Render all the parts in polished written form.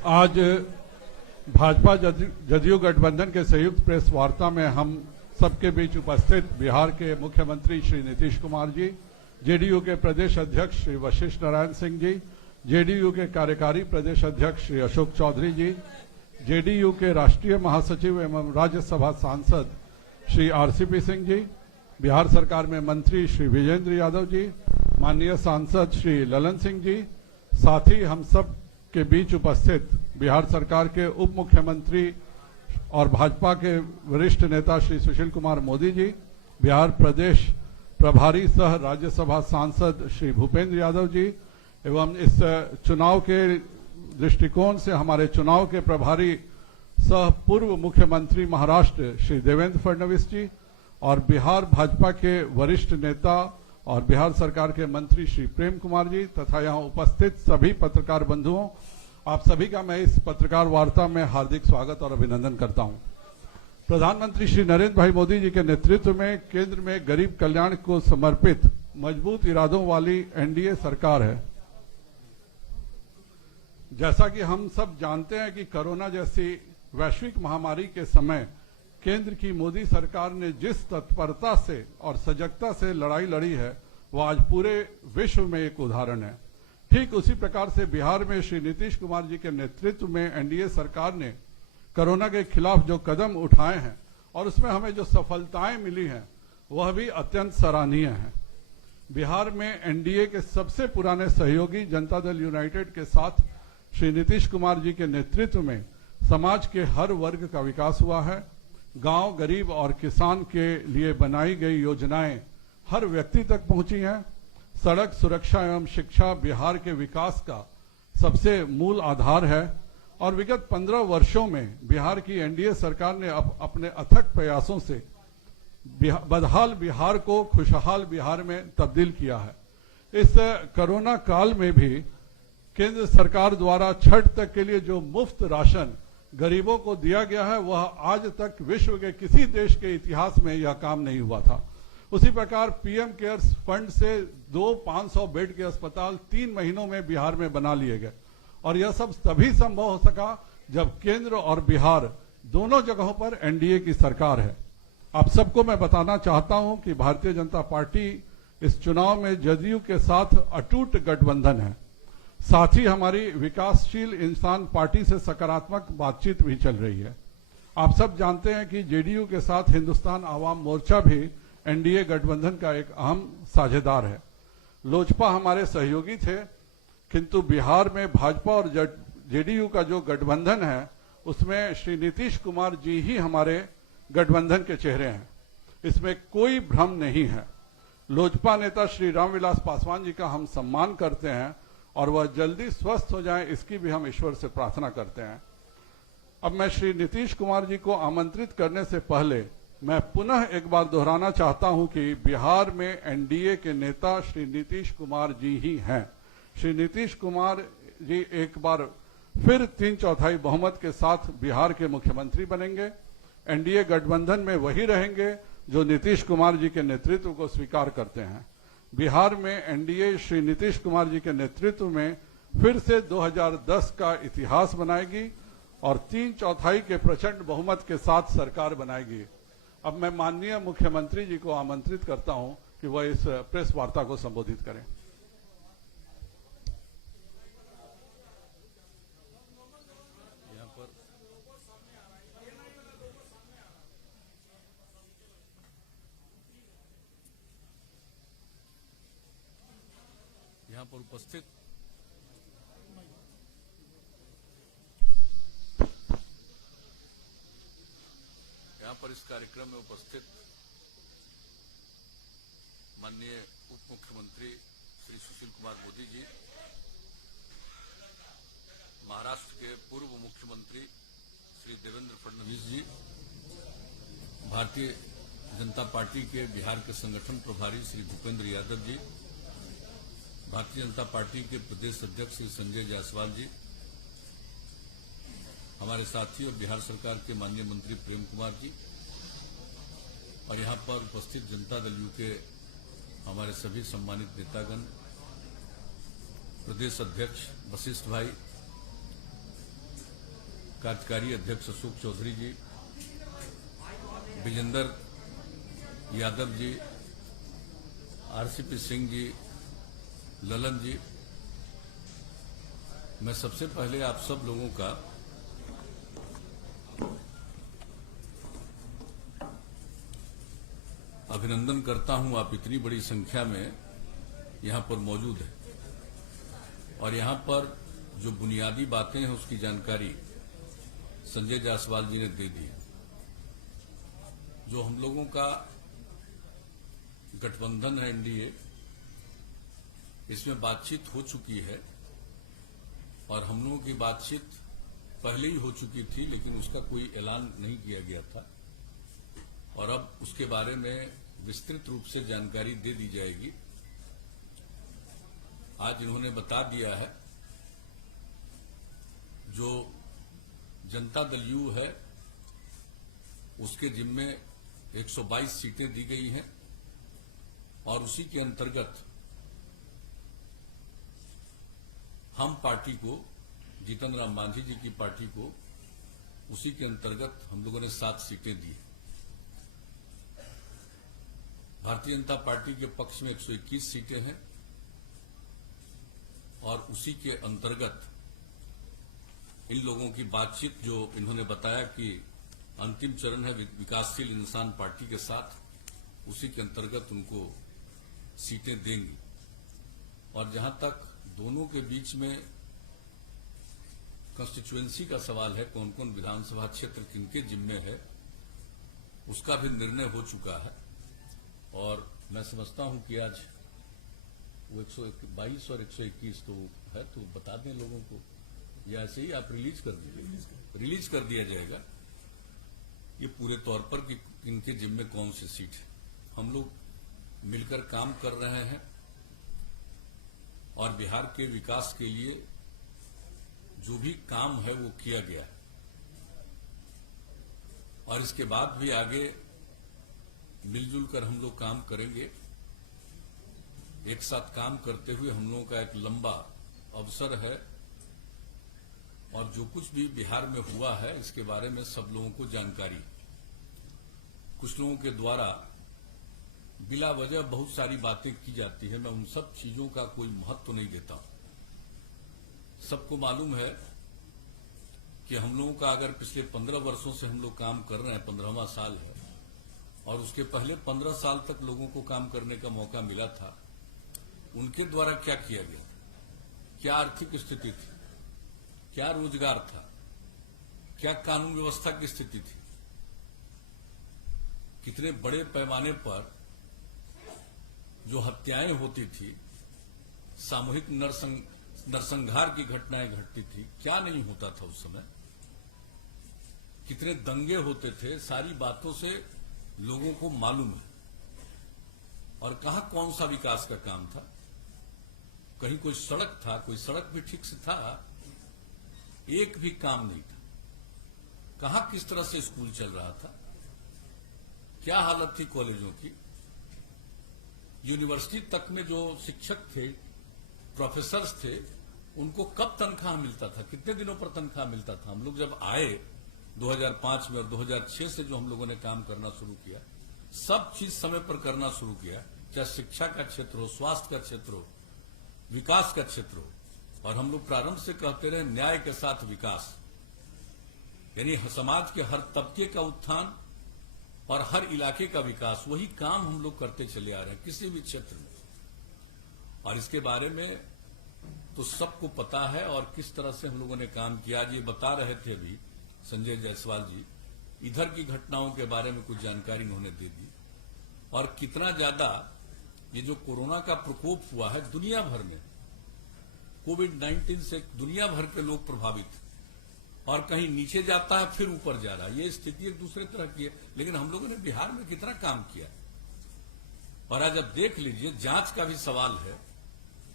आज भाजपा जदयू गठबंधन के संयुक्त प्रेस वार्ता में हम सबके बीच उपस्थित बिहार के मुख्यमंत्री श्री नीतीश कुमार जी, जेडीयू के प्रदेश अध्यक्ष श्री वशिष्ठ नारायण सिंह जी, जेडीयू के कार्यकारी प्रदेश अध्यक्ष श्री अशोक चौधरी जी, जेडीयू के राष्ट्रीय महासचिव एवं राज्यसभा सांसद श्री आरसीपी सिंह जी, बिहार सरकार में मंत्री श्री विजेंद्र यादव जी, माननीय सांसद श्री ललन सिंह जी, साथ ही हम सब के बीच उपस्थित बिहार सरकार के उप मुख्यमंत्री और भाजपा के वरिष्ठ नेता श्री सुशील कुमार मोदी जी, बिहार प्रदेश प्रभारी सह राज्यसभा सांसद श्री भूपेंद्र यादव जी एवं इस चुनाव के दृष्टिकोण से हमारे चुनाव के प्रभारी सह पूर्व मुख्यमंत्री महाराष्ट्र श्री देवेंद्र फडणवीस जी और बिहार भाजपा के वरिष्ठ नेता और बिहार सरकार के मंत्री श्री प्रेम कुमार जी तथा यहां उपस्थित सभी पत्रकार बंधुओं, आप सभी का मैं इस पत्रकार वार्ता में हार्दिक स्वागत और अभिनंदन करता हूं। प्रधानमंत्री श्री नरेंद्र भाई मोदी जी के नेतृत्व में केंद्र में गरीब कल्याण को समर्पित मजबूत इरादों वाली एनडीए सरकार है। जैसा कि हम सब जानते हैं कि कोरोना जैसी वैश्विक महामारी के समय केंद्र की मोदी सरकार ने जिस तत्परता से और सजगता से लड़ाई लड़ी है, वह आज पूरे विश्व में एक उदाहरण है। ठीक उसी प्रकार से बिहार में श्री नीतीश कुमार जी के नेतृत्व में एनडीए सरकार ने कोरोना के खिलाफ जो कदम उठाए हैं और उसमें हमें जो सफलताएं मिली हैं, वह भी अत्यंत सराहनीय है। बिहार में एनडीए के सबसे पुराने सहयोगी जनता दल यूनाइटेड के साथ श्री नीतीश कुमार जी के नेतृत्व में समाज के हर वर्ग का विकास हुआ है। गांव, गरीब और किसान के लिए बनाई गई योजनाएं हर व्यक्ति तक पहुंची हैं। सड़क सुरक्षा एवं शिक्षा बिहार के विकास का सबसे मूल आधार है और विगत 15 वर्षों में बिहार की एनडीए सरकार ने अपने अथक प्रयासों से बदहाल बिहार को खुशहाल बिहार में तब्दील किया है। इस कोरोना काल में भी केंद्र सरकार द्वारा छठ तक के लिए जो मुफ्त राशन गरीबों को दिया गया है, वह आज तक विश्व के किसी देश के इतिहास में यह काम नहीं हुआ था। उसी प्रकार पीएम केयर्स फंड से 500 बेड के अस्पताल 3 महीनों में बिहार में बना लिए गए और यह सब तभी संभव हो सका जब केंद्र और बिहार दोनों जगहों पर एनडीए की सरकार है। आप सबको मैं बताना चाहता हूं कि भारतीय जनता पार्टी इस चुनाव में जदयू के साथ अटूट गठबंधन है। साथ ही हमारी विकासशील इंसान पार्टी से सकारात्मक बातचीत भी चल रही है। आप सब जानते हैं कि जेडीयू के साथ हिंदुस्तान आवाम मोर्चा भी एनडीए गठबंधन का एक अहम साझेदार है। लोजपा हमारे सहयोगी थे, किंतु बिहार में भाजपा और जेडीयू का जो गठबंधन है, उसमें श्री नीतीश कुमार जी ही हमारे गठबंधन के चेहरे हैं। इसमें कोई भ्रम नहीं है। लोजपा नेता श्री रामविलास पासवान जी का हम सम्मान करते हैं और वह जल्दी स्वस्थ हो जाएं, इसकी भी हम ईश्वर से प्रार्थना करते हैं। अब मैं श्री नीतीश कुमार जी को आमंत्रित करने से पहले मैं पुनः एक बार दोहराना चाहता हूं कि बिहार में एनडीए के नेता श्री नीतीश कुमार जी ही हैं। श्री नीतीश कुमार जी एक बार फिर 3/4 बहुमत के साथ बिहार के मुख्यमंत्री बनेंगे। एनडीए गठबंधन में वही रहेंगे जो नीतीश कुमार जी के नेतृत्व को स्वीकार करते हैं। बिहार में एनडीए श्री नीतीश कुमार जी के नेतृत्व में फिर से 2010 का इतिहास बनाएगी और 3/4 के प्रचंड बहुमत के साथ सरकार बनाएगी। अब मैं माननीय मुख्यमंत्री जी को आमंत्रित करता हूं कि वह इस प्रेस वार्ता को संबोधित करें। यहाँ पर उपस्थित इस कार्यक्रम में उपस्थित माननीय उप मुख्यमंत्री श्री सुशील कुमार मोदी जी, महाराष्ट्र के पूर्व मुख्यमंत्री श्री देवेंद्र फडणवीस जी, भारतीय जनता पार्टी के बिहार के संगठन प्रभारी श्री भूपेंद्र यादव जी, भारतीय जनता पार्टी के प्रदेश अध्यक्ष श्री संजय जायसवाल जी, हमारे साथी और बिहार सरकार के माननीय मंत्री प्रेम कुमार जी और यहाँ पर उपस्थित जनता दल यू के हमारे सभी सम्मानित नेतागण, प्रदेश अध्यक्ष वशिष्ठ भाई, कार्यकारी अध्यक्ष अशोक चौधरी जी, विजेंद्र यादव जी, आरसीपी सिंह जी, ललन जी, मैं सबसे पहले आप सब लोगों का अभिनंदन करता हूं। आप इतनी बड़ी संख्या में यहां पर मौजूद हैं और यहां पर जो बुनियादी बातें हैं उसकी जानकारी संजय जायसवाल जी ने दे दी। जो हम लोगों का गठबंधन है एनडीए, इसमें बातचीत हो चुकी है और हम लोगों की बातचीत पहले ही हो चुकी थी, लेकिन उसका कोई ऐलान नहीं किया गया था और अब उसके बारे में विस्तृत रूप से जानकारी दे दी जाएगी। आज इन्होंने बता दिया है जो जनता दल यू है उसके जिम्मे 122 सीटें दी गई हैं और उसी के अंतर्गत हम पार्टी को, जीतन राम मांझी जी की पार्टी को, उसी के अंतर्गत हम लोगों ने 7 सीटें दी। भारतीय जनता पार्टी के पक्ष में 121 सीटें हैं और उसी के अंतर्गत इन लोगों की बातचीत जो इन्होंने बताया कि अंतिम चरण है विकासशील इंसान पार्टी के साथ, उसी के अंतर्गत उनको सीटें देंगी। और जहां तक दोनों के बीच में कंस्टिट्यूएंसी का सवाल है, कौन कौन विधानसभा क्षेत्र किनके जिम्मे है, उसका भी निर्णय हो चुका है और मैं समझता हूं कि आज वो 122 और 121 तो है, तो बता दें लोगों को, या ऐसे ही आप रिलीज कर दिया जाएगा ये पूरे तौर पर कि इनके जिम्मे कौन सी सीट है। हम लोग मिलकर काम कर रहे हैं और बिहार के विकास के लिए जो भी काम है वो किया गया है और इसके बाद भी आगे मिलजुल कर हम लोग काम करेंगे। एक साथ काम करते हुए हम लोगों का एक लंबा अवसर है और जो कुछ भी बिहार में हुआ है इसके बारे में सब लोगों को जानकारी। कुछ लोगों के द्वारा बिला वजह बहुत सारी बातें की जाती है, मैं उन सब चीजों का कोई महत्व तो नहीं देता हूं। सबको मालूम है कि हम लोगों का अगर पिछले 15 वर्षों से हम लोग काम कर रहे हैं, 15वां साल है और उसके पहले 15 साल तक लोगों को काम करने का मौका मिला था, उनके द्वारा क्या किया गया, क्या आर्थिक स्थिति थी, क्या रोजगार था, क्या कानून व्यवस्था की स्थिति थी, कितने बड़े पैमाने पर जो हत्याएं होती थी, सामूहिक नरसंहार की घटनाएं घटती थी, क्या नहीं होता था उस समय, कितने दंगे होते थे, सारी बातों से लोगों को मालूम है। और कहां कौन सा विकास का काम था, कहीं कोई सड़क था, कोई सड़क भी ठीक से था, एक भी काम नहीं था। कहां किस तरह से स्कूल चल रहा था, क्या हालत थी कॉलेजों की, यूनिवर्सिटी तक में जो शिक्षक थे, प्रोफेसर्स थे, उनको कब तनख्वाह मिलता था, कितने दिनों पर तनख्वाह मिलता था। हम लोग जब आए 2005 में और 2006 से जो हम लोगों ने काम करना शुरू किया, सब चीज समय पर करना शुरू किया, चाहे शिक्षा का क्षेत्र हो, स्वास्थ्य का क्षेत्र हो, विकास का क्षेत्र हो। और हम लोग प्रारंभ से कहते रहे न्याय के साथ विकास, यानी समाज के हर तबके का उत्थान और हर इलाके का विकास, वही काम हम लोग करते चले आ रहे हैं किसी भी क्षेत्र में। और इसके बारे में तो सबको पता है और किस तरह से हम लोगों ने काम किया। आज ये बता रहे थे अभी संजय जायसवाल जी, इधर की घटनाओं के बारे में कुछ जानकारी उन्होंने दे दी और कितना ज्यादा ये जो कोरोना का प्रकोप हुआ है दुनिया भर में, कोविड-19 से दुनिया भर के लोग प्रभावित, और कहीं नीचे जाता है फिर ऊपर जा रहा है, ये स्थिति एक दूसरे तरह की है। लेकिन हम लोगों ने बिहार में कितना काम किया। और आज अब देख लीजिए, जांच का भी सवाल है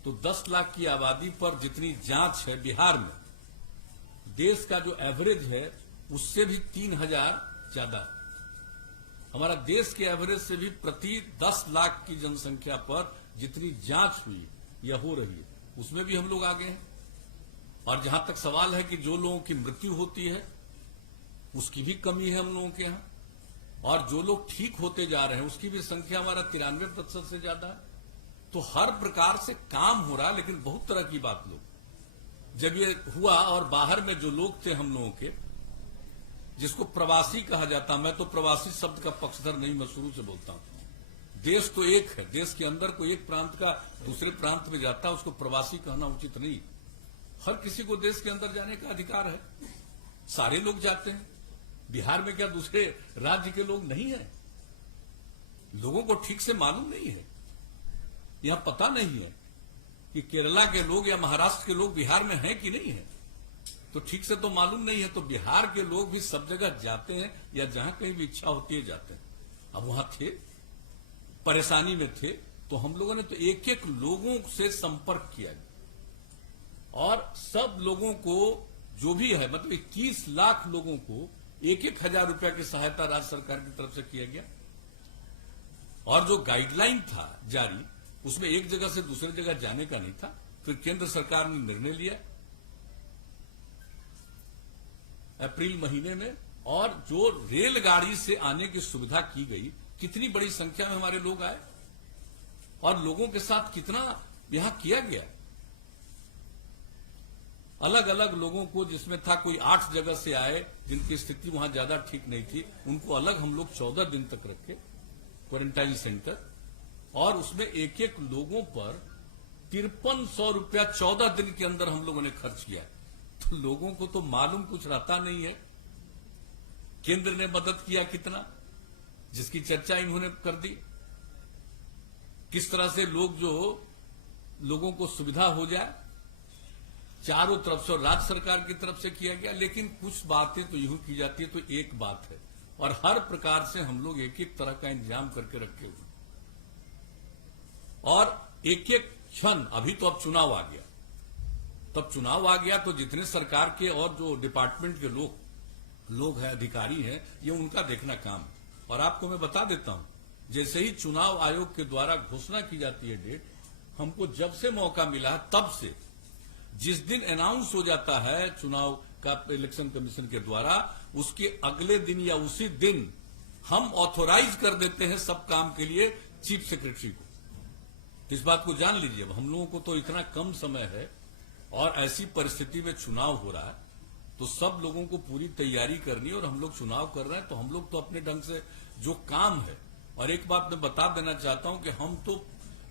तो 10 लाख की आबादी पर जितनी जांच है बिहार में, देश का जो एवरेज है उससे भी 3000 ज्यादा। हमारा देश के एवरेज से भी प्रति 10 लाख की जनसंख्या पर जितनी जांच हुई या हो रही है, उसमें भी हम लोग आगे हैं। और जहां तक सवाल है कि जो लोगों की मृत्यु होती है उसकी भी कमी है हम लोगों के यहां, और जो लोग ठीक होते जा रहे हैं उसकी भी संख्या हमारा 93% से ज्यादा है। तो हर प्रकार से काम हो रहा है, लेकिन बहुत तरह की बात लोग जब ये हुआ और बाहर में जो लोग थे हम लोगों के, जिसको प्रवासी कहा जाता, मैं तो प्रवासी शब्द का पक्षधर नहीं, मैं शुरू से बोलता हूं। देश तो एक है, देश के अंदर कोई एक प्रांत का दूसरे प्रांत में जाता है उसको प्रवासी कहना उचित नहीं। हर किसी को देश के अंदर जाने का अधिकार है, सारे लोग जाते हैं। बिहार में क्या दूसरे राज्य के लोग नहीं है? लोगों को ठीक से मालूम नहीं है, यह पता नहीं है कि केरला के लोग या महाराष्ट्र के लोग बिहार में हैं कि नहीं है, तो ठीक से तो मालूम नहीं है। तो बिहार के लोग भी सब जगह जाते हैं, या जहां कहीं भी इच्छा होती है जाते हैं। अब वहां थे, परेशानी में थे, तो हम लोगों ने तो एक एक लोगों से संपर्क किया और सब लोगों को जो भी है, मतलब 21 लाख लोगों को 1,000 रुपया की सहायता राज्य सरकार की तरफ से किया गया। और जो गाइडलाइन था जारी, उसमें एक जगह से दूसरी जगह जाने का नहीं था। फिर केंद्र सरकार ने निर्णय लिया अप्रैल महीने में, और जो रेलगाड़ी से आने की सुविधा की गई, कितनी बड़ी संख्या में हमारे लोग आए और लोगों के साथ कितना यहां किया गया। अलग अलग लोगों को, जिसमें था कोई 8 जगह से आए जिनकी स्थिति वहां ज्यादा ठीक नहीं थी, उनको अलग हम लोग 14 दिन तक रखे क्वारंटाइन सेंटर, और उसमें एक एक लोगों पर 5300 रुपया 14 दिन के अंदर हम लोगों ने खर्च किया। तो लोगों को तो मालूम कुछ रहता नहीं है केंद्र ने मदद किया कितना, जिसकी चर्चा इन्होंने कर दी। किस तरह से लोगों को सुविधा हो जाए, चारों तरफ से राज्य सरकार की तरफ से किया गया। लेकिन कुछ बातें तो यूं की जाती है तो एक बात है, और हर प्रकार से हम लोग एक एक तरह का इंतजाम करके रखे हुए, और एक एक क्षण, अभी तो अब चुनाव आ गया, तब चुनाव आ गया तो जितने सरकार के और जो डिपार्टमेंट के लोग हैं, अधिकारी हैं, ये उनका देखना काम है। और आपको मैं बता देता हूं, जैसे ही चुनाव आयोग के द्वारा घोषणा की जाती है डेट, हमको जब से मौका मिला है तब से, जिस दिन अनाउंस हो जाता है चुनाव का इलेक्शन कमीशन के द्वारा, उसके अगले दिन या उसी दिन हम ऑथोराइज कर देते हैं सब काम के लिए चीफ सेक्रेटरी को। इस बात को जान लीजिए। अब हम लोगों को तो इतना कम समय है और ऐसी परिस्थिति में चुनाव हो रहा है, तो सब लोगों को पूरी तैयारी करनी है, और हम लोग चुनाव कर रहे हैं तो हम लोग तो अपने ढंग से जो काम है। और एक बात मैं बता देना चाहता हूं कि हम तो,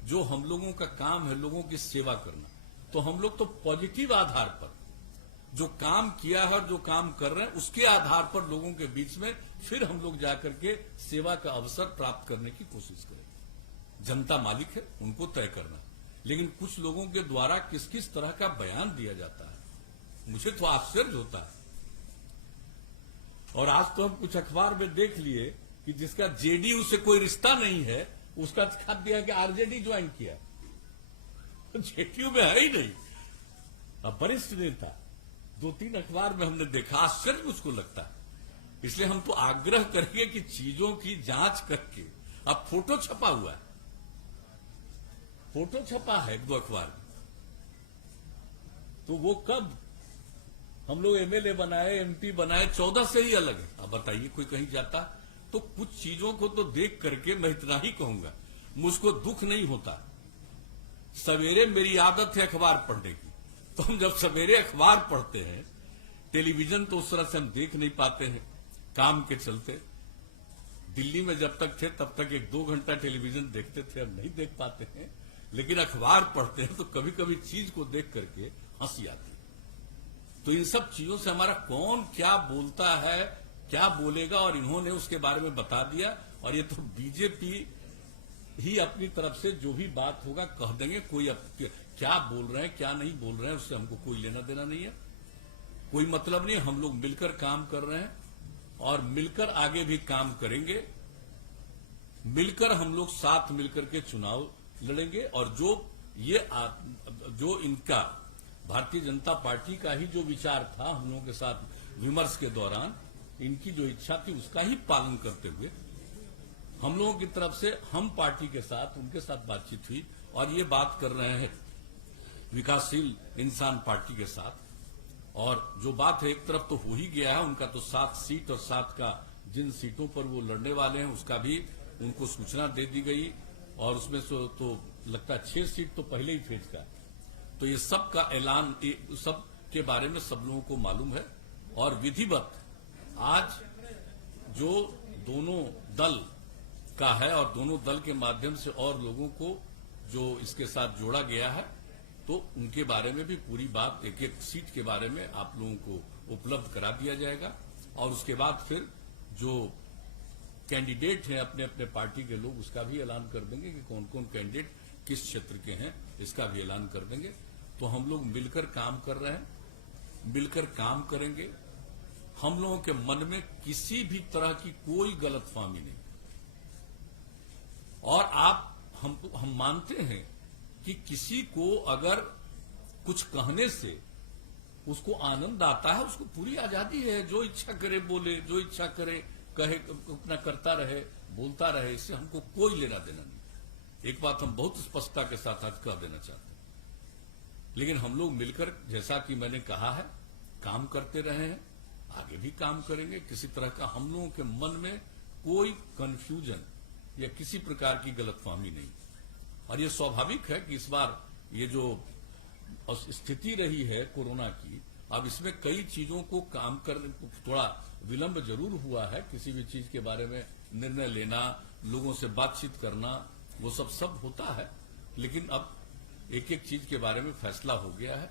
जो हम लोगों का काम है लोगों की सेवा करना, तो हम लोग तो पॉजिटिव आधार पर जो काम किया है और जो काम कर रहे हैं उसके आधार पर लोगों के बीच में फिर हम लोग जाकर के सेवा का अवसर प्राप्त करने की कोशिश करें। जनता मालिक है, उनको तय करना। लेकिन कुछ लोगों के द्वारा किस किस तरह का बयान दिया जाता है, मुझे तो आश्चर्य होता है। और आज तो हम कुछ अखबार में देख लिए कि जिसका जेडीयू से कोई रिश्ता नहीं है, उसका दिखा दिया कि आरजेडी ज्वाइन किया। जेडीयू में है ही नहीं। अब वरिष्ठ नेता 2-3 अखबार में हमने देखा, आश्चर्य मुझको लगता है। इसलिए हम तो आग्रह करेंगे कि चीजों की जांच करके, अब फोटो छपा हुआ है, फोटो छपा है 1-2 अखबार में, तो वो कब हम लोग एमएलए बनाए, एमपी बनाए, 14 से ही अलग है। अब बताइए कोई कहीं जाता, तो कुछ चीजों को तो देख करके मैं इतना ही कहूंगा, मुझको दुख नहीं होता। सवेरे मेरी आदत है अखबार पढ़ने की, तो हम जब सवेरे अखबार पढ़ते हैं, टेलीविजन तो उस तरह से हम देख नहीं पाते हैं काम के चलते। दिल्ली में जब तक थे तब तक 1-2 घंटा टेलीविजन देखते थे, अब नहीं देख पाते हैं। लेकिन अखबार पढ़ते हैं तो कभी कभी चीज को देख करके हंसी आती है। तो इन सब चीजों से हमारा कौन क्या बोलता है, क्या बोलेगा, और इन्होंने उसके बारे में बता दिया। और ये तो बीजेपी ही अपनी तरफ से जो भी बात होगा कह देंगे। कोई क्या बोल रहे हैं क्या नहीं बोल रहे हैं उससे हमको कोई लेना देना नहीं है, कोई मतलब नहीं। हम लोग मिलकर काम कर रहे हैं और मिलकर आगे भी काम करेंगे। मिलकर हम लोग साथ मिलकर के चुनाव लड़ेंगे। और जो इनका भारतीय जनता पार्टी का ही जो विचार था हम लोगों के साथ विमर्श के दौरान, इनकी जो इच्छा थी उसका ही पालन करते हुए हम लोगों की तरफ से हम पार्टी के साथ, उनके साथ बातचीत हुई। और ये बात कर रहे हैं विकासशील इंसान पार्टी के साथ, और जो बात है एक तरफ तो हो ही गया है, उनका तो 7 सीट और 7 का जिन सीटों पर वो लड़ने वाले हैं उसका भी उनको सूचना दे दी गई, और उसमें से तो लगता है 6 सीट तो पहले ही फेज का है। तो ये सब का ऐलान, सब के बारे में सब लोगों को मालूम है। और विधिवत आज जो दोनों दल का है और दोनों दल के माध्यम से और लोगों को जो इसके साथ जोड़ा गया है, तो उनके बारे में भी पूरी बात, एक एक सीट के बारे में आप लोगों को उपलब्ध करा दिया जाएगा। और उसके बाद फिर जो कैंडिडेट हैं अपने अपने पार्टी के लोग, उसका भी ऐलान कर देंगे कि कौन कौन कैंडिडेट किस क्षेत्र के हैं, इसका भी ऐलान कर देंगे। तो हम लोग मिलकर काम कर रहे हैं, मिलकर काम करेंगे। हम लोगों के मन में किसी भी तरह की कोई गलतफहमी नहीं। और हम मानते हैं कि किसी को अगर कुछ कहने से उसको आनंद आता है, उसको पूरी आजादी है, जो इच्छा करे बोले, जो इच्छा करे कहे, अपना करता रहे, बोलता रहे, इससे हमको कोई लेना देना नहीं। एक बात हम बहुत स्पष्टता के साथ आज कह देना चाहते हैं। लेकिन हम लोग मिलकर, जैसा कि मैंने कहा है, काम करते रहे हैं, आगे भी काम करेंगे। किसी तरह का हम लोगों के मन में कोई कंफ्यूजन या किसी प्रकार की गलतफहमी नहीं। और ये स्वाभाविक है कि इस बार ये जो स्थिति रही है कोरोना की, अब इसमें कई चीजों को काम करने को थोड़ा विलंब जरूर हुआ है। किसी भी चीज के बारे में निर्णय लेना, लोगों से बातचीत करना, वो सब होता है। लेकिन अब एक एक चीज के बारे में फैसला हो गया है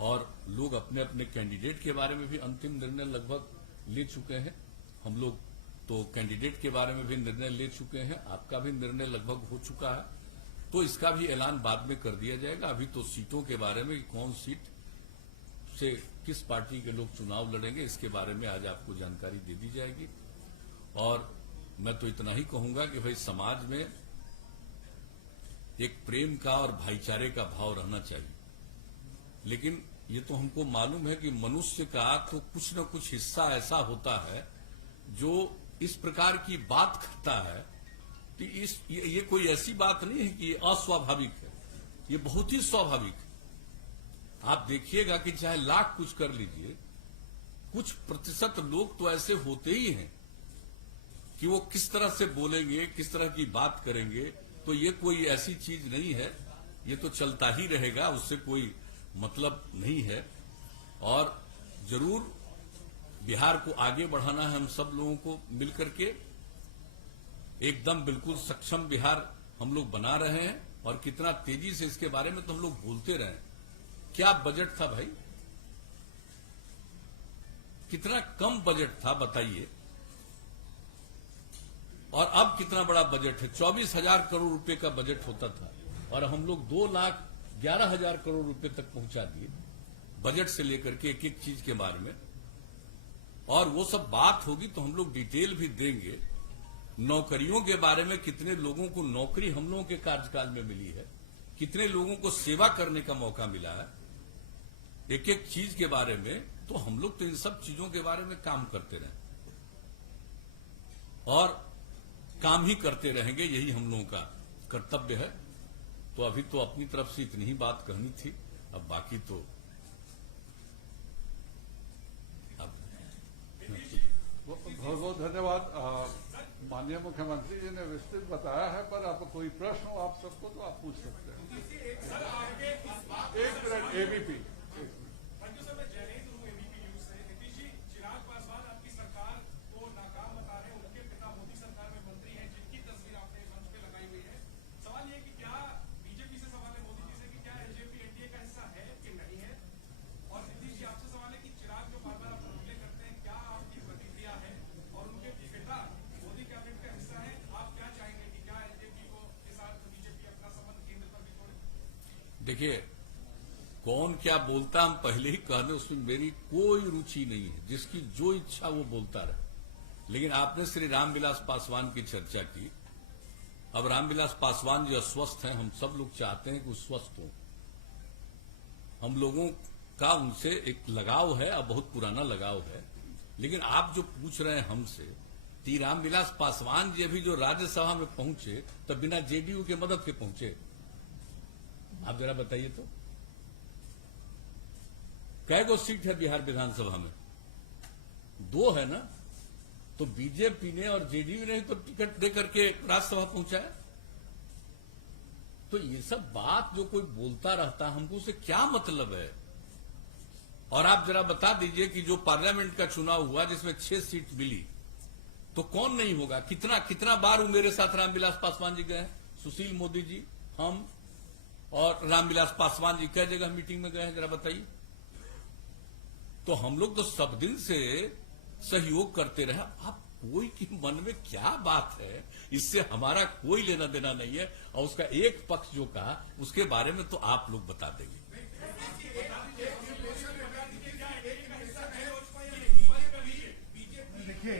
और लोग अपने अपने कैंडिडेट के बारे में भी अंतिम निर्णय लगभग ले चुके हैं। हम लोग तो कैंडिडेट के बारे में भी निर्णय ले चुके हैं, आपका भी निर्णय लगभग हो चुका है। तो इसका भी ऐलान बाद में कर दिया जाएगा। अभी तो सीटों के बारे में, कौन सीट से किस पार्टी के लोग चुनाव लड़ेंगे, इसके बारे में आज आपको जानकारी दे दी जाएगी। और मैं तो इतना ही कहूंगा कि भाई समाज में एक प्रेम का और भाईचारे का भाव रहना चाहिए। लेकिन ये तो हमको मालूम है कि मनुष्य का तो कुछ न कुछ हिस्सा ऐसा होता है जो इस प्रकार की बात करता है कि ये कोई ऐसी बात नहीं है कि ये अस्वाभाविक है, ये बहुत ही स्वाभाविक है। आप देखिएगा कि चाहे लाख कुछ कर लीजिए, कुछ प्रतिशत लोग तो ऐसे होते ही हैं कि वो किस तरह से बोलेंगे, किस तरह की बात करेंगे। तो ये कोई ऐसी चीज नहीं है, ये तो चलता ही रहेगा, उससे कोई मतलब नहीं है। और जरूर बिहार को आगे बढ़ाना है हम सब लोगों को मिलकर के। एकदम बिल्कुल सक्षम बिहार हम लोग बना रहे हैं। और कितना तेजी से इसके बारे में तो हम लोग बोलते रहे। क्या बजट था भाई, कितना कम बजट था बताइए, और अब कितना बड़ा बजट है। 24,000 करोड़ रुपए का बजट होता था और हम लोग 2,11,000 करोड़ रुपए तक पहुंचा दिए बजट से लेकर के एक एक चीज के बारे में। और वो सब बात होगी तो हम लोग डिटेल भी देंगे। नौकरियों के बारे में, कितने लोगों को नौकरी हम लोगों के कार्यकाल में मिली है, कितने लोगों को सेवा करने का मौका मिला है, एक एक चीज के बारे में। तो हम लोग तो इन सब चीजों के बारे में काम करते रहे और काम ही करते रहेंगे, यही हम लोगों का कर्तव्य है। तो अभी तो अपनी तरफ से इतनी ही बात कहनी थी, अब बाकी तो बहुत बहुत धन्यवाद। माननीय मुख्यमंत्री जी ने विस्तृत बताया है, पर अब कोई प्रश्न हो आप सबको तो आप पूछ सकते हैं। एक मिनट, एबीपी। देखिए, कौन क्या बोलता हम पहले ही कहने, उसमें मेरी कोई रुचि नहीं है। जिसकी जो इच्छा वो बोलता रहे। लेकिन आपने श्री रामविलास पासवान की चर्चा की। अब रामविलास पासवान जो अस्वस्थ हैं, हम सब लोग चाहते हैं कि वो स्वस्थ हो। हम लोगों का उनसे एक लगाव है, अब बहुत पुराना लगाव है। लेकिन आप जो पूछ रहे हैं हमसे, कि रामविलास पासवान जी अभी जो राज्यसभा में पहुंचे तो बिना जेडीयू के मदद के पहुंचे, आप जरा बताइए तो। कै गो सीट है बिहार विधानसभा में? 2 है ना। तो बीजेपी ने और जेडीयू ने तो टिकट दे करके राज्यसभा पहुंचाया। तो ये सब बात जो कोई बोलता रहता, हमको उससे क्या मतलब है? और आप जरा बता दीजिए कि जो पार्लियामेंट का चुनाव हुआ जिसमें 6 सीट मिली, तो कौन नहीं होगा? कितना कितना बार वो मेरे साथ रामविलास पासवान जी गए हैं, सुशील मोदी जी, हम और रामविलास पासवान जी कई जगह मीटिंग में गए हैं, जरा बताइए। तो हम लोग तो सब दिन से सहयोग करते रहे। आप कोई के मन में क्या बात है, इससे हमारा कोई लेना देना नहीं है। और उसका एक पक्ष जो कहा उसके बारे में तो आप लोग बता देंगे। देखिए,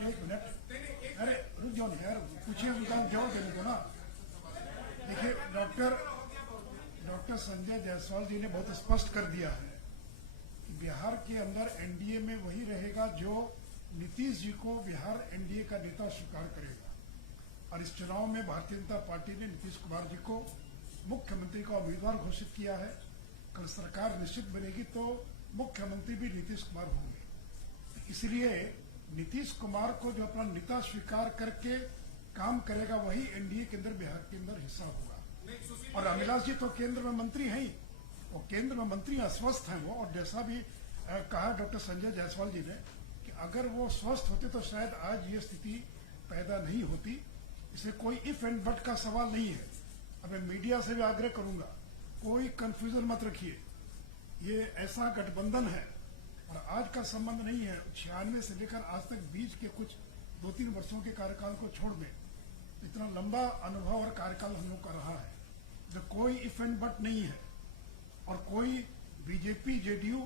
एक मिनट, अरे रुक जाओ यार, पूछिए, उनका जवाब देने दो ना। देखिए, डॉक्टर संजय जायसवाल जी ने बहुत स्पष्ट कर दिया है कि बिहार के अंदर एनडीए में वही रहेगा जो नीतीश जी को बिहार एनडीए का नेता स्वीकार करेगा। और इस चुनाव में भारतीय जनता पार्टी ने नीतीश कुमार जी को मुख्यमंत्री का उम्मीदवार घोषित किया है। कल सरकार निश्चित बनेगी तो मुख्यमंत्री भी नीतीश कुमार होंगे। इसलिए नीतीश कुमार को जो अपना नेता स्वीकार करके काम करेगा वही एनडीए के अंदर बिहार के अंदर हिस्सा होगा। और रामविलास जी तो केंद्र में मंत्री हैं ही, और केंद्र में मंत्री अस्वस्थ हैं वो। और जैसा भी कहा डॉक्टर संजय जायसवाल जी ने कि अगर वो स्वस्थ होते तो शायद आज ये स्थिति पैदा नहीं होती। इसमें कोई इफ एंड बट का सवाल नहीं है। अब मैं मीडिया से भी आग्रह करूंगा, कोई कंफ्यूजन मत रखिए। ये ऐसा गठबंधन है और आज का संबंध नहीं है। 96 से लेकर आज तक बीच के कुछ 2-3 वर्षों के कार्यकाल को छोड़ दें, इतना लंबा अनुभव और कार्यकाल हम लोग का रहा है। जो कोई इफ एंड बट नहीं है। और कोई बीजेपी, जेडीयू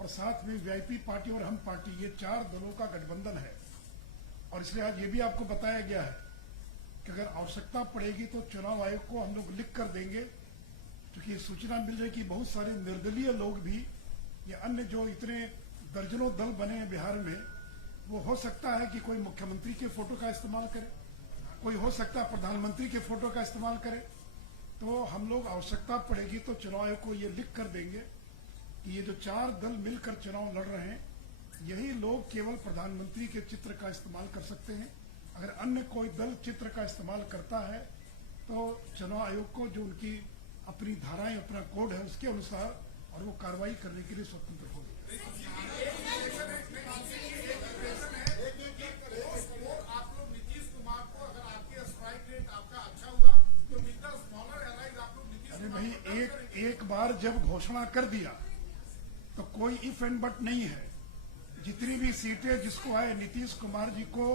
और साथ में वीआईपी पार्टी और हम पार्टी, ये 4 दलों का गठबंधन है। और इसलिए आज ये भी आपको बताया गया है कि अगर आवश्यकता पड़ेगी तो चुनाव आयोग को हम लोग लिख कर देंगे, क्योंकि सूचना मिल रही है कि बहुत सारे निर्दलीय लोग भी या अन्य जो इतने दर्जनों दल बने हैं बिहार में, वो हो सकता है कि कोई मुख्यमंत्री के फोटो का इस्तेमाल करे, कोई हो सकता है प्रधानमंत्री के फोटो का इस्तेमाल करे। तो हम लोग आवश्यकता पड़ेगी तो चुनाव आयोग को ये लिख कर देंगे कि ये जो 4 दल मिलकर चुनाव लड़ रहे हैं, यही लोग केवल प्रधानमंत्री के चित्र का इस्तेमाल कर सकते हैं। अगर अन्य कोई दल चित्र का इस्तेमाल करता है तो चुनाव आयोग को जो उनकी अपनी धाराएं, अपना कोड है, उसके अनुसार और वो कार्रवाई करने के लिए स्वतंत्र होगी। आप लोग नीतीश कुमार को, अगर आपकी स्ट्राइक रेट आपका अच्छा हुआ तो जितना स्मॉलर एलाइज आप लोग नीतीश अरे भाई, एक बार जब घोषणा कर दिया तो कोई इफ एंड बट नहीं है। जितनी भी सीटें जिसको आए, नीतीश कुमार जी को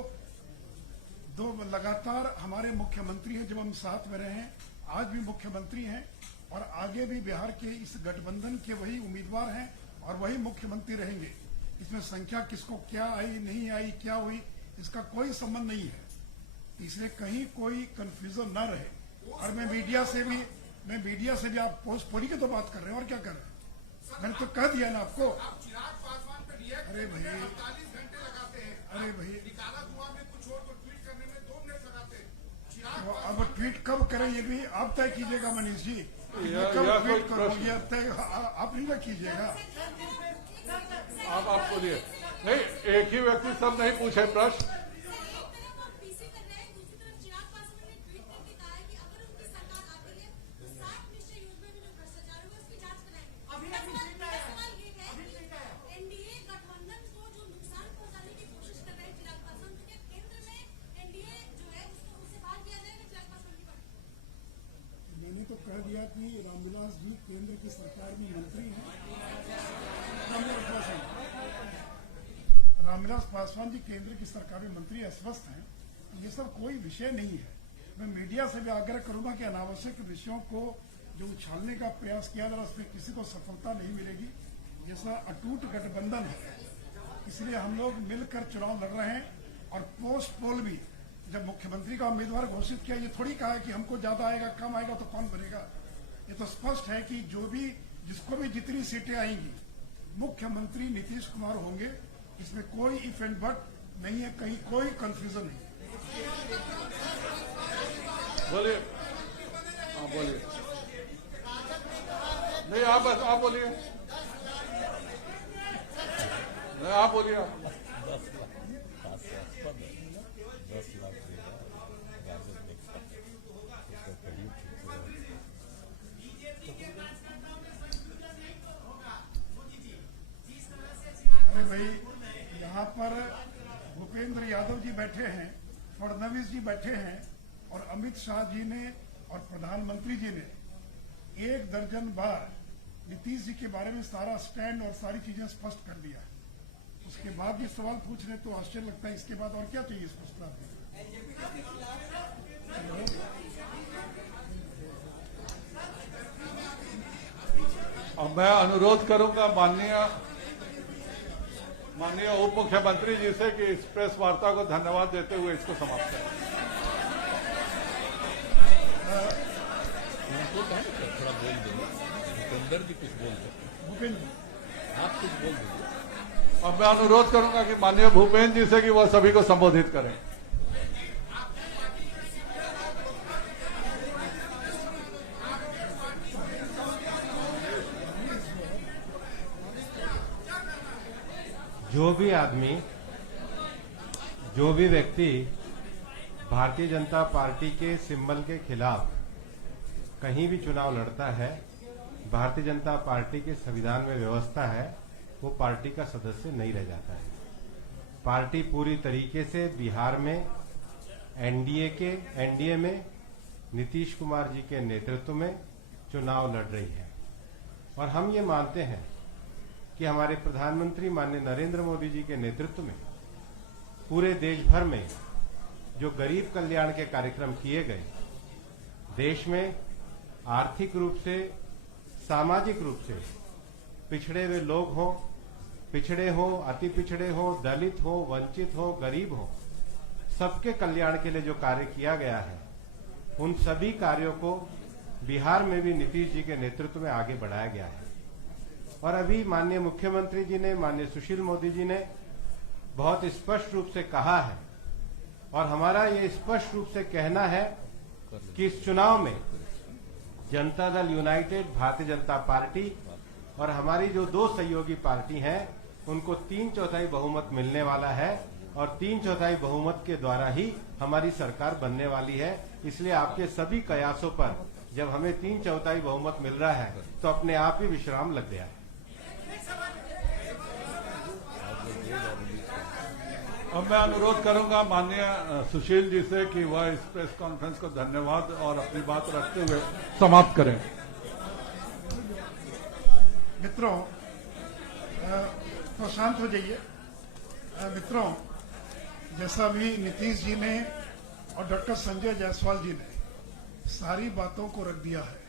2 लगातार हमारे मुख्यमंत्री हैं, जब हम साथ में रहे हैं, आज भी मुख्यमंत्री हैं और आगे भी बिहार के इस गठबंधन के वही उम्मीदवार हैं और वही मुख्यमंत्री रहेंगे। इसमें संख्या किसको क्या आई, नहीं आई, क्या हुई, इसका कोई संबंध नहीं है। इसलिए कहीं कोई कंफ्यूजन न रहे। और मैं मीडिया से भी आप पोस्टपोनी की तो बात कर रहे हैं, और क्या कर रहे हैं? मैंने तो कह दिया ना आपको। आप चिराग पासवान पे रिएक्ट अरे भाई, 48 घंटे लगाते हैं। अरे भाई, निकाला धुआं में कुछ और तो ट्वीट करने में 2 मिनट लगाते हैं। चिराग तो अब ट्वीट कब करें ये भी आप तय कीजिएगा मनीष जी। कब ट्वीट करूँ ये तय आप नहीं ना कीजिएगा। आप बोलिए। नहीं, एक ही व्यक्ति सब नहीं पूछे प्रश्न। मैंने तो कह दिया कि रामविलास जी केंद्र की सरकार में मंत्री हैं। रामविलास पासवान जी केंद्र की सरकार में मंत्री अस्वस्थ हैं। ये सब कोई विषय नहीं है। मैं मीडिया से भी आग्रह करूंगा कि अनावश्यक विषयों को जो उछालने का प्रयास किया जा रहा है उसमें किसी को सफलता नहीं मिलेगी। जैसा अटूट गठबंधन है, इसलिए हम लोग मिलकर चुनाव लड़ रहे हैं। और पोस्ट पोल भी जब मुख्यमंत्री का उम्मीदवार घोषित किया, ये थोड़ी कहा कि हमको ज्यादा आएगा, कम आएगा तो कौन बनेगा। ये तो स्पष्ट है कि जो भी जिसको भी जितनी सीटें आएंगी मुख्यमंत्री नीतीश कुमार होंगे। इसमें कोई इफ एंड बट नहीं है, कहीं कोई कंफ्यूजन नहीं। बोलिए, हाँ बोलिए। नहीं, आप बोलिए, आप बोलिए। 10 लाख देगा गार्जियन देखता उसका करीब अरे भाई, यहाँ पर भूपेंद्र यादव जी बैठे हैं, फडणवीस जी बैठे हैं और अमित शाह जी ने और प्रधानमंत्री जी ने 1 दर्जन बार नीतीश जी के बारे में सारा स्टैंड और सारी चीजें स्पष्ट कर दिया। उसके बाद भी सवाल पूछ रहे तो आश्चर्य लगता है। इसके बाद और क्या चाहिए स्पष्टता? अब मैं अनुरोध करूंगा माननीय उप मुख्यमंत्री जी से कि इस प्रेस वार्ता को धन्यवाद देते हुए इसको समाप्त करें। थोड़ा बोल देंगे, भूपेंद्र जी कुछ बोल दो, भूपेंद्र आप कुछ बोल दीजिए। अब मैं अनुरोध करूंगा कि माननीय भूपेंद्र जी से कि वह सभी को संबोधित करें। जो भी व्यक्ति भारतीय जनता पार्टी के सिंबल के खिलाफ कहीं भी चुनाव लड़ता है, भारतीय जनता पार्टी के संविधान में व्यवस्था है, वो पार्टी का सदस्य नहीं रह जाता है। पार्टी पूरी तरीके से बिहार में एनडीए में नीतीश कुमार जी के नेतृत्व में चुनाव लड़ रही है। और हम ये मानते हैं कि हमारे प्रधानमंत्री माननीय नरेंद्र मोदी जी के नेतृत्व में पूरे देश भर में जो गरीब कल्याण के कार्यक्रम किए गए, देश में आर्थिक रूप से, सामाजिक रूप से पिछड़े हुए लोग हों, पिछड़े हो, अति पिछड़े हो, दलित हो, वंचित हो, गरीब हो, सबके कल्याण के लिए जो कार्य किया गया है, उन सभी कार्यों को बिहार में भी नीतीश जी के नेतृत्व में आगे बढ़ाया गया है। और अभी माननीय मुख्यमंत्री जी ने, माननीय सुशील मोदी जी ने बहुत स्पष्ट रूप से कहा है, और हमारा ये स्पष्ट रूप से कहना है कि इस चुनाव में जनता दल यूनाइटेड, भारतीय जनता पार्टी और हमारी जो 2 सहयोगी पार्टी हैं, उनको 3/4 बहुमत मिलने वाला है और 3/4 बहुमत के द्वारा ही हमारी सरकार बनने वाली है। इसलिए आपके सभी कयासों पर जब हमें 3/4 बहुमत मिल रहा है तो अपने आप ही विश्राम लग गया है। अब मैं अनुरोध करूंगा माननीय सुशील जी से कि वह इस प्रेस कॉन्फ्रेंस को धन्यवाद और अपनी बात रखते हुए समाप्त करें। मित्रों, तो शांत हो जाइए। मित्रों, जैसा भी नीतीश जी ने और डॉक्टर संजय जायसवाल जी ने सारी बातों को रख दिया है,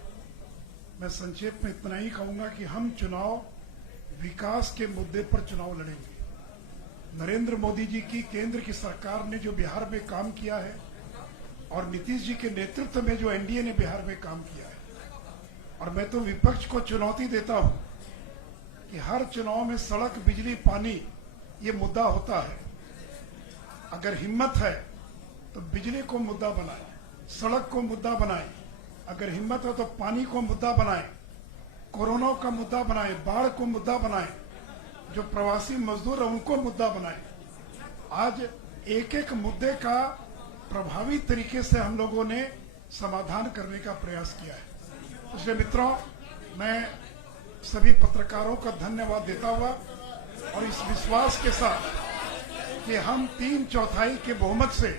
मैं संक्षेप में इतना ही कहूंगा कि हम चुनाव विकास के मुद्दे पर चुनाव लड़ेंगे। नरेंद्र मोदी जी की केंद्र की सरकार ने जो बिहार में काम किया है और नीतीश जी के नेतृत्व में जो एनडीए ने बिहार में काम किया है, और मैं तो विपक्ष को चुनौती देता हूं कि हर चुनाव में सड़क, बिजली, पानी ये मुद्दा होता है। अगर हिम्मत है तो बिजली को मुद्दा बनाए, सड़क को मुद्दा बनाए, अगर हिम्मत हो तो पानी को मुद्दा बनाए, कोरोना का मुद्दा बनाए, बाढ़ को मुद्दा बनाए, जो प्रवासी मजदूर है उनको मुद्दा बनाए। आज एक एक मुद्दे का प्रभावी तरीके से हम लोगों ने समाधान करने का प्रयास किया है। इसलिए मित्रों, मैं सभी पत्रकारों का धन्यवाद देता हुआ और इस विश्वास के साथ कि हम 3/4 के बहुमत से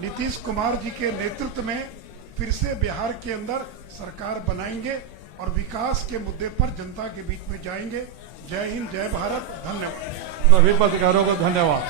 नीतीश कुमार जी के नेतृत्व में फिर से बिहार के अंदर सरकार बनाएंगे और विकास के मुद्दे पर जनता के बीच में जाएंगे। जय हिंद, जय भारत, धन्यवाद। सभी पत्रकारों को धन्यवाद।